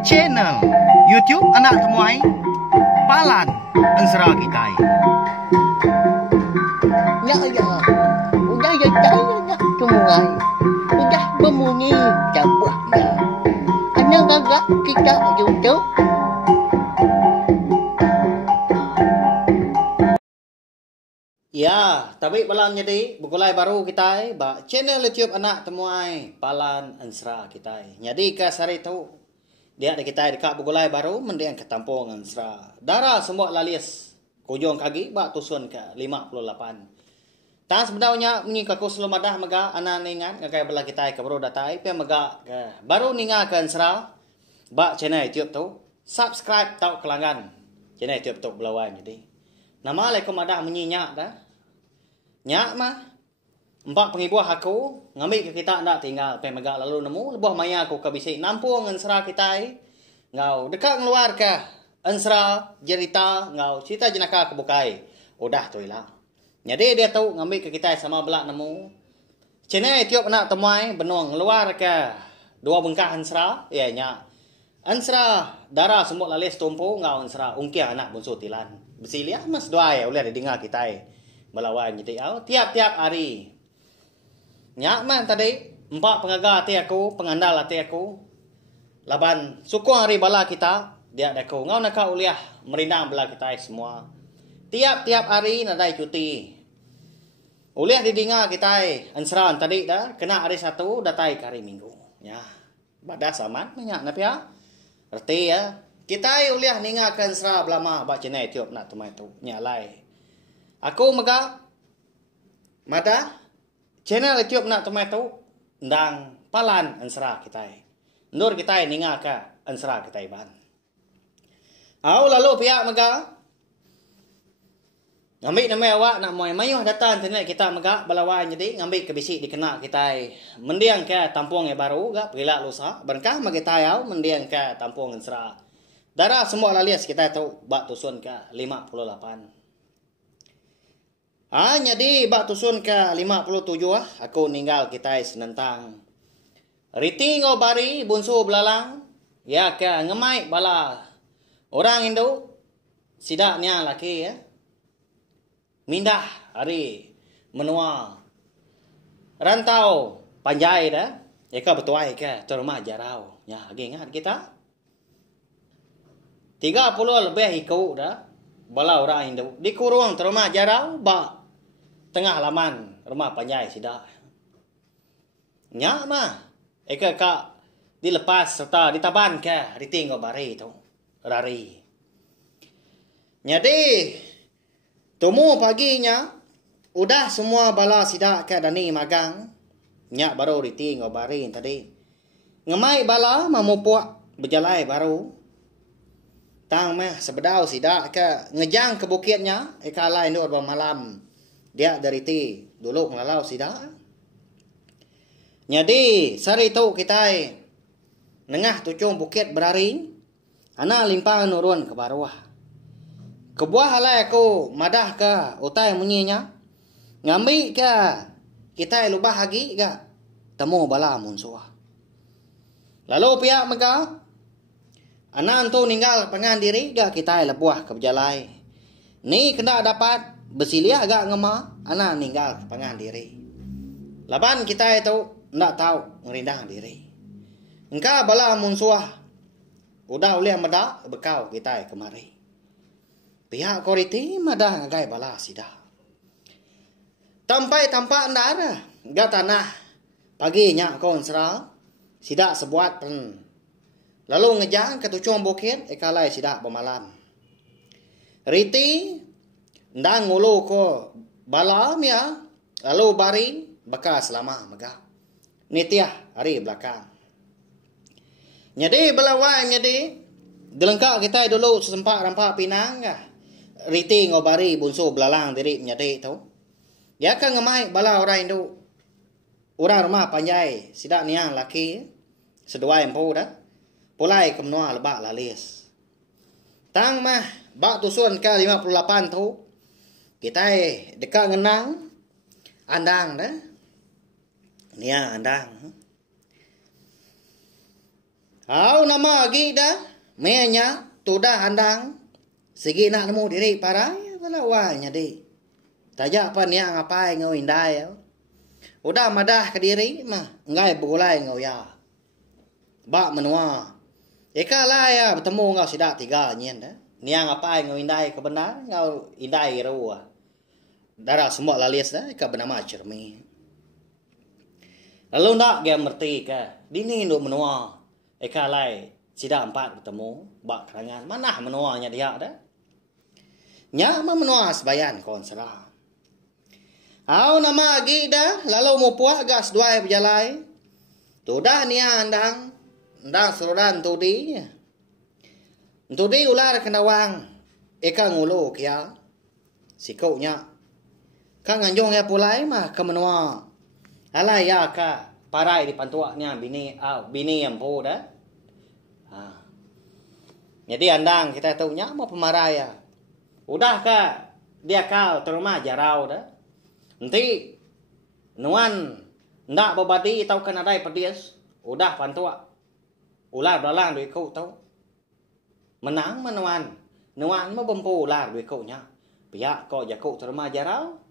Channel YouTube anak temuai Palan Ensra Kitai. Ya ya, udah ya tak temuai, udah berbunyi cabutnya. Anak gagak kita YouTube. Ya, tapi malam jadi bukulai baru kita ba channel YouTube anak temuai Palan Ensra Kitai. Jadi ke hari itu dia ada kita dekat bukulai baru mendiang ke Tampung Ensra. Darah semua lalis kujung kaki ba tusun ke 58. Tang sebenarnya mengi kaku selum adah maga anak ningan ngakai bela kita ke baru datai pe maga ke baru ninga ke Ensra ba channel YouTube tu subscribe tau kelangan channel YouTube tu belawan jadi. Nama alaikum adah menyinya dah. Nyak mah. Empat pengibuah aku ngambil ke kita ndak tinggal pe megak lalu nemu lebuh maya aku ke bisik nampung Ensra kita ngau dekat ngeluar ke Ensra cerita ngau cerita jenaka ke bukai. Udah tu ilah. Jadi dia tahu ngambil ke kita sama belak nemu. Channel YouTube anak temuai benung ngeluar ke dua bengkah Ensra ya nyak. Ensra darah semut lalis tumpu ngau Ensra ungkih anak bunsu tilan. Bersilia mas doa ya boleh didengar kita melawan gitu tiap-tiap hari. Nyak man tadi empat pengaga hati aku, pengandal hati aku. Laban sukung hari bala kita dia ada aku ngau nak uliah merindang bala kita semua. Tiap-tiap hari nadai cuti. Uliah didengar kita Ensra tadi dah kena hari satu datai ke hari minggu. Ya. Badas aman banyak napa ya? Erti ya. Kita uliah ninga ke Ensra belama ba channel YouTube nak temai tu nyalai. Aku mega mada channel YouTube nak temai tu ndang Palan Ensra kita. Nur kita ninga ke Ensra kita ban. Au lalu pihak mega ngambil nama awak nak mayuh datang internet kita mega balawan jadi ngambil ke bisik dikena kita mendiang ke Tampung yang baru gak pelak lusa berkah magi tayau mendiang ke Tampung Ensra. Darah semua lalias kita tahu bak tusun ke 58. Jadi bak tusun ke 57 aku ninggal kita senentang. Riti ngobari bunsu belalang ya ke ngemai bala orang Indo sidaknya laki ya. Mindah hari menua rantau panjai dah. Ya ke betuai ke terma jarau. Ya ingat kita 30 lebih ikut dah. Bala orang Indo. Dikurung terima jarau ba tengah laman rumah panjai sidak. Nyak mah. Eka kak dilepas serta ditaban ke riting obari tu. Rari. Jadi temu paginya udah semua bala sidak ke dani magang. Nyak baru riting obari tadi. Ngemai bala mamupuak berjalai baru. Tang meh sebedau sidak ke ngejang ke bukitnya eka lain dua malam dia dari ti dulu ngelalau sidak. Jadi sari itu kita nengah tucung bukit beraring ana limpang nurun ke bawah. Ke buah halai aku madah ke utai munyinya ngambil ke kita lubah lagi ke temu bala munsuah. Lalu pihak mega anak tu ninggal pengan diri gak kita lebuah ke berjalai. Ni kena dapat bersilia agak ngema anak ninggal pengan diri. Laban kita itu ndak tahu ngerindang diri. Engkau bala munsuah udah ulih medak bekau kita kemari. Pihak koriti madah ngagai bala sidah. Tampai tampak ndak ada gak tanah paginya kau Ensra sidak sebuat pen. Lalu ngejang ke tucung bukit ekalai sidak bermalam. Riti ndang ngulu ko balam ya. Lalu bari bekas lama megah. Nitiah hari belakang. Jadi belawai jadi dilengkap kita dulu sesempat rampak pinang ya. Riti ngobari bunsu belalang diri nyadi tu. Ya kan ngemai bala orang Indo. Orang rumah panjai sidak niang laki sedua empu dah. Pulai ke menua lebak lalis. Tang mah bak tusun ke 58 tu. Kita dekat ngenang andang dah. Nia andang. Au nama lagi dah. Menya tu dah handang. Segi nak nemu diri parai. Balawanya di. Tajak apa niang ngapai ngau indai. Udah madah ke diri mah. Ngai begulai ngau ya. Bak menua. Eka lah ya bertemu ngau sidak tiga nyen dah. Niang ngapai ngau indai kebenar. Ngau indai ruah. Darah semua lalis dah. Eka bernama cermin. Lalu nak dia merti ke. Dini nduk menua. Eka lai sidak empat bertemu. Bak kerangan. Mana menuanya dia dah. Nya menua sebayan kon serah. Au nama lagi dah. Lalu mau puak gas dua berjalai. Tu dah niya andang. Andang surudan tu di. Tu di ular kendawang. Eka ngulu kia. Sikaunya. Kang anjong ya pulai mah ke menua. Alai ya ka. Parai di pantuaknya bini. Bini yang po dah. Jadi andang kita tahu nya mau pemarai ya. Udah ka. Dia kau terumah jarau dah. Nanti nuan ndak babadi tau kan adai pedias. Udah pantua. Ular belalang duit kau tau. Menang menuan. Nuan mau bempu ular duit kau nya. Pihak kau jakau terima jarau.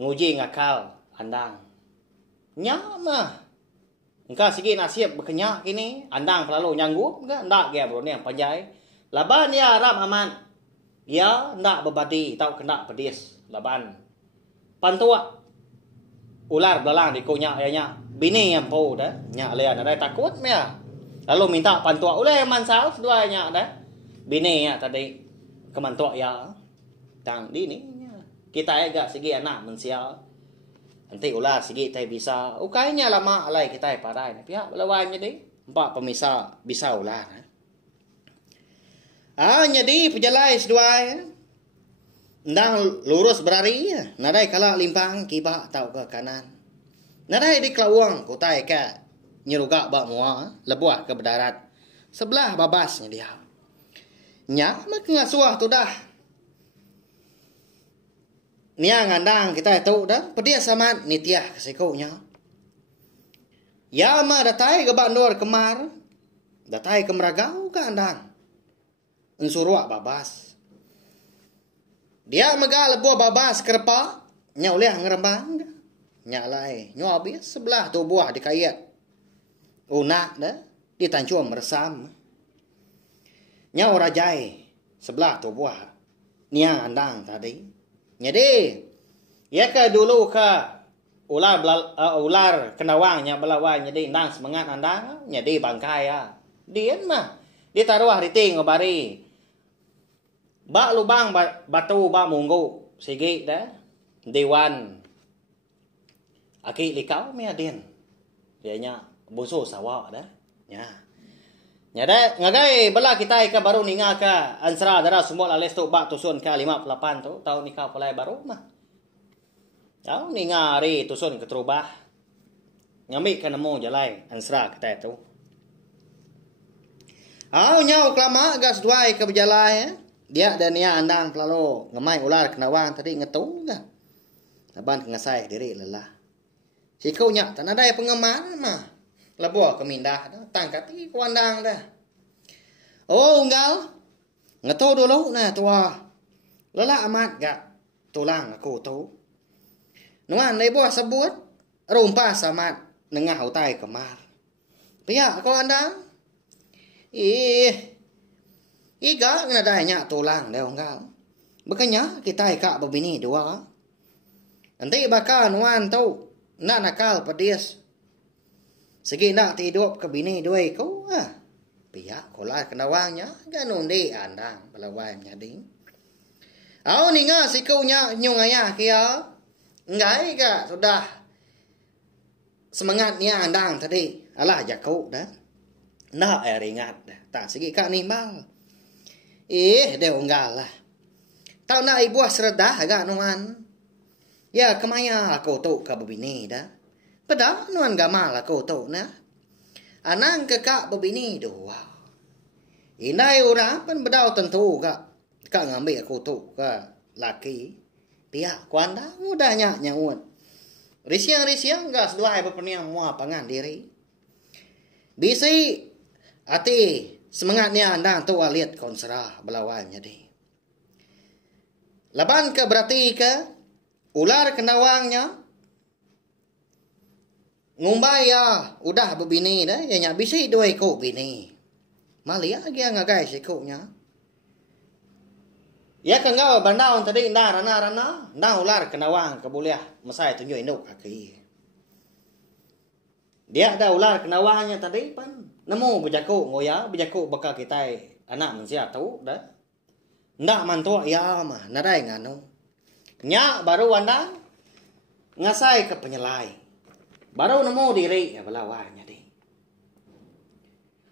Nguji ngakal andang. Nya mah. Engkau segi nasib berkenyak kini. Andang terlalu nyanggup enggak? Ndak dia bro ni yang panjai. Laban ya ram aman. Ya ndak babadi tau kena pedias. Laban. Pantua ular belalang di kunya ayahnya bini yang po dah nya lian ada takut mea lalu minta pantua ulai mansal seduanya dah bini ya tadi kemantua ya tang di ni kita agak segi anak mensial nanti ular segi tai bisa ukainya lama alai kita parai pihak lawan jadi empat pemisah bisa ular jadi pejalai sedua ndang lurus berari, nadai kala limpang kiba tau ke kanan. Nadai di kelawang kutai ke nyeruga bak mua, lebuah ke berdarat. Sebelah babasnya dia. Nya mak ngasuah tu dah. Nia ngandang kita itu dah, pedia samat nitiah kesikunya. Ya ma datai ke bandor kemar, datai ke meragau ke andang. Unsurua babas. Dia megal buah babas kerpa, nya oleh ngerembang, nya lai, nyo habis sebelah tu buah dikayat. Unak dah, ditancum meresam. Nya orajai sebelah tu buah, nia andang tadi. Jadi, ya ke dulu ke ular kendawangnya belawang jadi andang semangat andang, jadi bangkai ya. Dia mah, dia taruh di ting bari. Bak lubang batu bak munggu sigi dah dewan aki likau me adin dia nya busu sawa dah nya dah ngagai bala kita ka baru ninga ka ansra dara semua lales tu bak tusun ka 58 tu tahun nikah pulai baru mah tau ninga hari tusun ke terubah nyambi ka nemu jalai ansra kita tu nyau kelama gas duai ke berjalai dia dan nia andang lalu ngemai ular kenawang tadi ngetung enggak. Laban ngasai diri lelah. Si kau nya tan ada pengeman mah. Labuah kemindah tangkat i kuandang dah. Oh enggal. Ngetu dulu nah tua. Lelah amat gak tulang aku tu. Nuan dai buah sebut rumpa samat nengah utai kemar. Pihak kau andang. Iga ngadanya tulang dah engkau. Bekanya kita ika berbini dua. Nanti bakal nuan tu nak nakal pedias. Segi nak tidup ke bini dua kau pihak kolah kendawangnya ganun di andang pelawai jadi. Ninga si kau nya nyung ayah kia. Enggak ka sudah semangatnya andang tadi. Alah jakau dah. Nak ringat dah. Tak segi ka nimbang. Dia enggak lah. Tau nak ibu seredah agak nuan. Ya kemaya aku tu ke bini dah. Pada nuan gamal aku tu nah. Anang ke kak bini dua. Inai orang pun bedau tentu kak. Kak ngambil aku tu ke laki. Pihak kuanda mudahnya nyawut. Risiang gas dua berpeniang mua pangan diri. Bisi ati semangatnya andang tu aliat konsera belawanya di. Laban ke berarti ke ular kenawangnya ngumbay ya udah berbini dah ya nya bisi dua ikut bini. Malia dia ngagai si ikutnya. Ya kan ngau bandau tadi rana ular kenawang kebuliah mesai tunjuk induk kaki. Dia ada ular kenawangnya tadi pan nemu bejaku ngoya bejaku bakal kita anak manusia tahu dah. Ndak mantua ya mah nadai nganu. Nya baru wandang ngasai ke penyelai. Baru nemu diri ya belawanya di.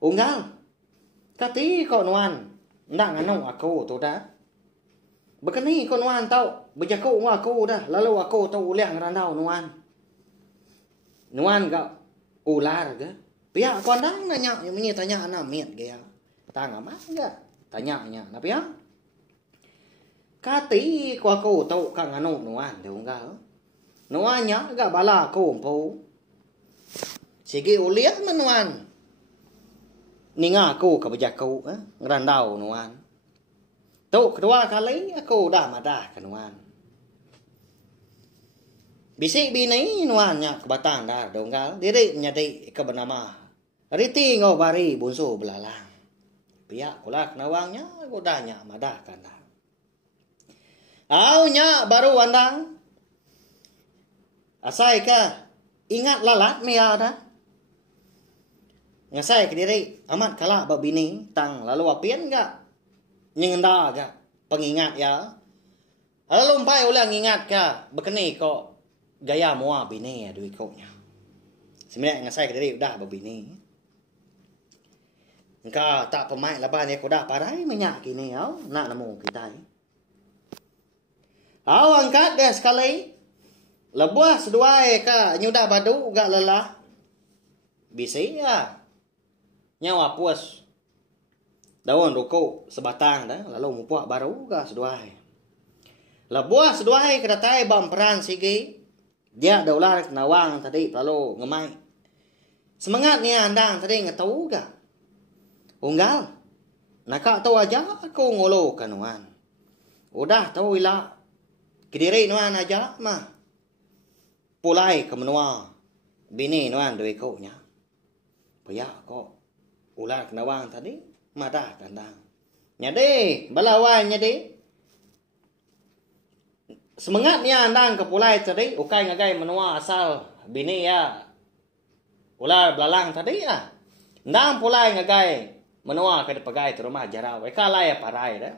Unggal. Kati kau nuan. Ndak nganu aku tu dah. Bekeni kau nuan tau. Bejaku aku dah. Lalu aku tahu uliang randau nuan. Nuan gak ular ke. Pihak kau andang nanya. Yang tanya anak miat gaya. Tangga mah enggak. Tanya-nya. Nah pihak. Kati ko aku tahu kang anu nuan de unggal. Nuannya agak bala ko po. Sige uliah menuan. Ninga aku ka bejaku ngrandau nuan. Tu kedua kali aku dah madah ke nuan. Bisik bini nuannya kebatang dah de unggal. Diri nyadi ke bernama Riti ngau bari bunsu belalang. Pihak kulak nawangnya godanya madah kan dah. Aunya baru andang. Asai ka ingat lalat mia dah. Ngasai ke diri amat kalak babini tang lalu apian gak nyengenda gak pengingat ya. Lalu umpai ulang ingat ka bekeni kok gaya mua bini ya duit koknya. Sebenarnya ngasai ke diri udah babini. Engkau tak pemain laban ya kau dah parai minyak kini ya. Nak nemu kita ni. Aw angkat deh sekali. Lebuah seduai ka nyudah badu gak lelah. Bisa ya. Nyawa puas. Daun ruku sebatang dah. Lalu mupuak baru gak seduai. Lebuah seduai kedatai bamperan sigi. Dia ada ular kenawang tadi lalu ngemai. Semangat ni andang tadi ngetahu gak. Unggal. Nak tahu aja aku ngolo kanuan. Udah tahu ilah. Kediri nuan aja mah. Pulai ke menua. Bini nuan dua ikutnya. Paya kok. Ular kenawang tadi. Madah kandang. Nyadi. Balawai nyadi. Semangat ni andang ke pulai tadi. Ukai ngagai menua asal. Bini ya. Ular belalang tadi ya. Ndang pulai ngagai. Menua ke depagai tu rumah jarau. Eka lai parai dah.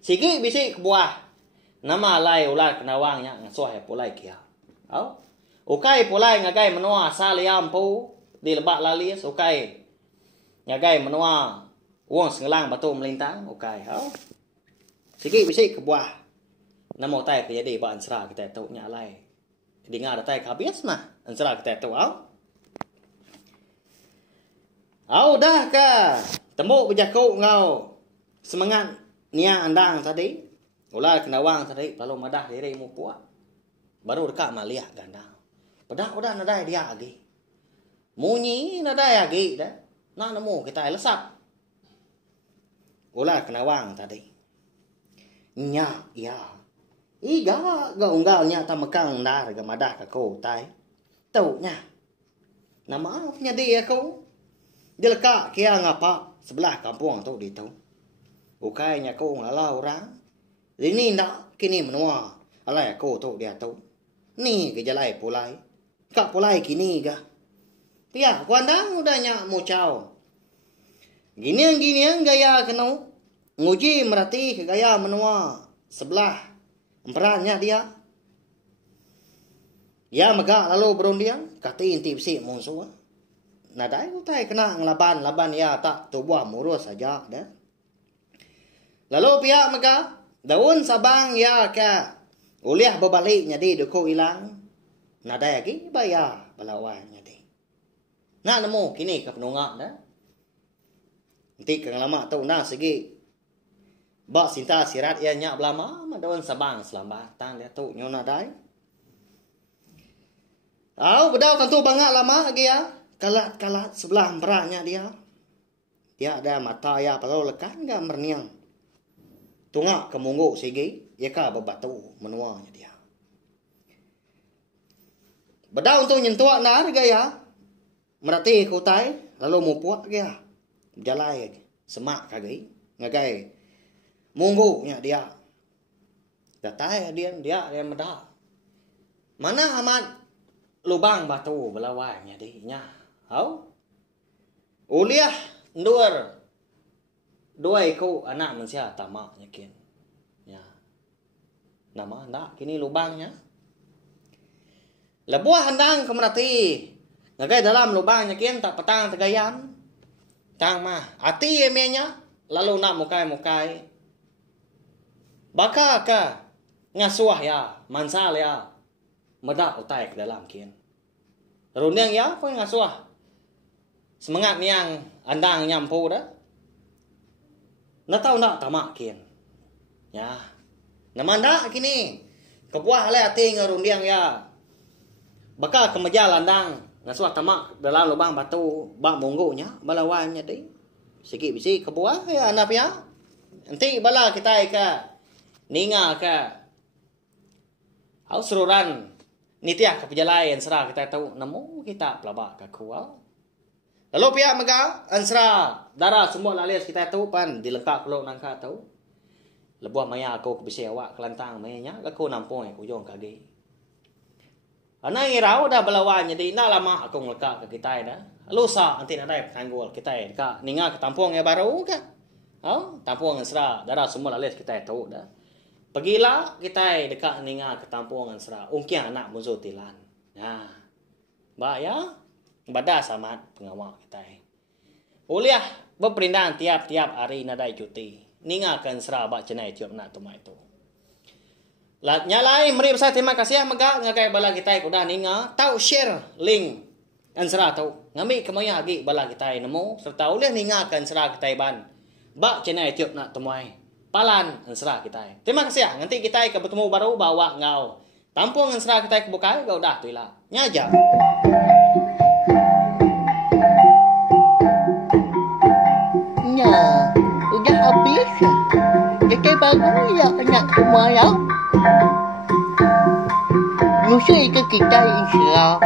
Sigi bisi kebuah. Nama lai ular kenawangnya ngasuh pulai kia. Au. Ukai pulai ngagai menua saliam pu di lebak lalis ukai. Ngagai menua uang sengelang batu melintang ukai. Au. Sigi bisi kebuah. Nama tai kejadi ba ansra kita tahu nya lai. Dengar tai habis mah ansra kita tahu au. Au dah ka. Tembuk bejaku ngau. Semangat nia andang tadi. Ular kenawang tadi lalu madah diri mu puak. Baru dekat malia gandang. Pedak udah nadai dia lagi. Munyi nadai lagi dah. Nak nemu kita lesap. Ular kenawang tadi. Nya ya. Iga ga unggalnya ta mekang dar ga madah ka ko tai. Tau nya. Nama punya dia ko. Dia lekat kia ngapa sebelah kampung tu di tu. Ukainya ko ngalau orang. Ini nak kini menua. Alai aku tu dia tu. Ni ke jalai pulai. Kak pulai kini ga. Pia kuandang udahnya mau caw. Ginian gaya kenu. Nguji merati ke gaya menua. Sebelah. Emperannya dia. Ya megak lalu berundian. Kati inti besi musuh. Nadai utai kena ngelaban ya tak tubuh murus saja dah. Lalu pihak megak. Daun sabang ya ka. Uliah berbalik nyadi duku hilang. Nada lagi bayar balawan nyadi. Nak nemu kini ke penungak dah. Nanti kang lama tahu nak segi. Bak sinta sirat ia nyak belama. Daun sabang selambat. Tang dia tu nyo nadai. Au bedau tentu bangak lama lagi ya. kalat-kalat sebelah beratnya dia. Dia ada mata ya kalau lekan enggak merniang. Tungak ke mungguk sigi, ya ka babatu menuanya dia. Bedau untuk nyentuak nar gaya. Merati kutai lalu mupuak gaya. Jalai semak kagai ngagai. Mungguknya dia. Datai dia medah. Mana amat lubang batu belawainya dinya. Hau? Uliah dua iku anak manusia tamak nyakin. Ya. Nama anak kini lubangnya. Lebuah handang kemerati. Ngagai dalam lubang nyakin tak petang tegayan. Tang mah ati emenya lalu nak mukai. Baka ka ngasuah ya, mansal ya. Medak utai ke dalam kian. Runiang ya apa ngasuah. Semangat niang andang nyampu dah. Natau nak tamak kian. Ya. Namanda kini. Kebuah le ati ngarundiang ya. Baka kemeja landang ngasuah tamak dalam lubang batu bak munggunya balawainya deh. Sikit bisi kebuah ya anak ya. Nanti bala kita ka ninga ka au seruran nitiah ke pejalayan serah kita tahu nemu kita pelabak ke kual. Lalu pihak mega ansra darah semua lalias kita tahu pan dilengkap pulau nangka tahu. Lebuah maya aku bisi awak kelantang mayanya aku nampung aku jong kage. Ana ngirau dah belawannya di nak lama aku ngelekak ke kita dah. Lusa nanti nak ada tanggul kita ka ninga ke tampung ya baru ka. Oh, tampung ansra darah semua lalias kita tahu dah. Pergilah kita dekat ninga ke tampungan serah. Ungkian anak musuh tilan. Nah. Mbak ya. Badas amat pengawal kita. Uliah berperindang tiap-tiap hari nadai cuti. Ninga kan serah bak cenai tiap nak tumai tu. Nyalai meri besar terima kasih mega ngagai bala kita udah ninga. Tahu share link kan serah tahu. Ngambil kemaya lagi bala kita nemu serta uliah ninga kan serah kita ban. Bak cenai tiap nak tumai. Palan ansra kita. Terima kasih ya. Nanti kita ke bertemu baru bawa ngau. Tampung ansra kita ke bukai kau dah tuilah. Nyaja. Ya, udah habis. Kita baru ya anak semua ya. Musuh itu kita insya